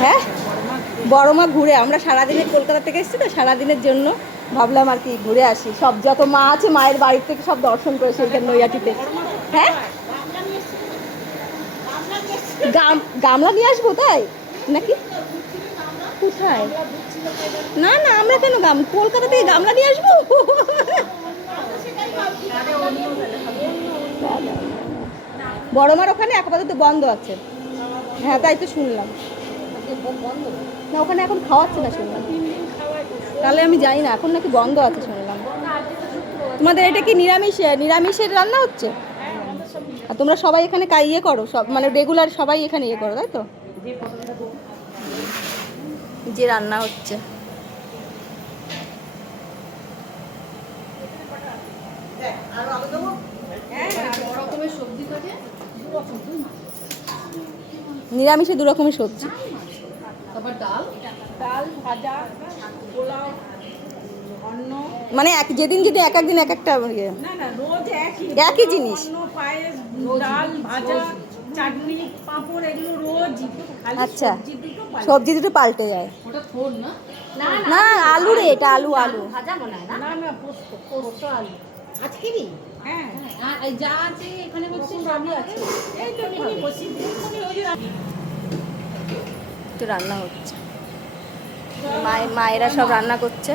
হ্যাঁ, বড় মা ঘুরে, আমরা সারাদিনে কলকাতা থেকে এসেছি তো, সারাদিনের জন্য ভাবলাম আর কি ঘুরে আসি। সব যত মা আছে মায়ের বাড়ির থেকে সব দর্শন করেছে এইখানে নৈহাটিতে। হ্যাঁ, গামলা নিয়ে আসবো তাই নাকি? কোথায়? না না, আমরা কেন কলকাতা থেকে গামলা নিয়ে আসবো? বড় মার ওখানে আপাতত বন্ধ আছে। হ্যাঁ, তাই তো শুনলাম। না, ওখানে এখন খাওয়াচ্ছে না শুনলাম। তাহলে আমি যাই না, এখন নাকি বন্ধ আছে শুনলাম। তোমাদের এটা কি নিরামিষের রান্না হচ্ছে? আর তোমরা সবাই এখানে ইয়ে করো, সব মানে রেগুলার সবাই এখানে ইয়ে করো, তাই তো? যে রান্না হচ্ছে নিরামিষে 2 রকমের সবজি, তারপর ডাল, ডাল ভাজা, পোলাও, অন্ন। মানে যেদিন যদি এক একদিন এক একটা ইয়ে। না না, রোজ একই জিনিস। অন্ন, পায়েস, ডাল ভাজা, চাটনি, পাঁপড়, এগুলো রোজ। আচ্ছা, সবজি দুটো পাল্টে যায়। ওটা থোড় না? না, আলু রে, এটা আলু ভাজা মনে হয় না? না না, পোস্ত আলু। আজকে কি? হ্যাঁ, আর এই যা আছে এখানে হচ্ছে সবই আছে। এই তো এখানে বসি, ওই যে তো রান্না হচ্ছে, মায়েরা সব রান্না করছে।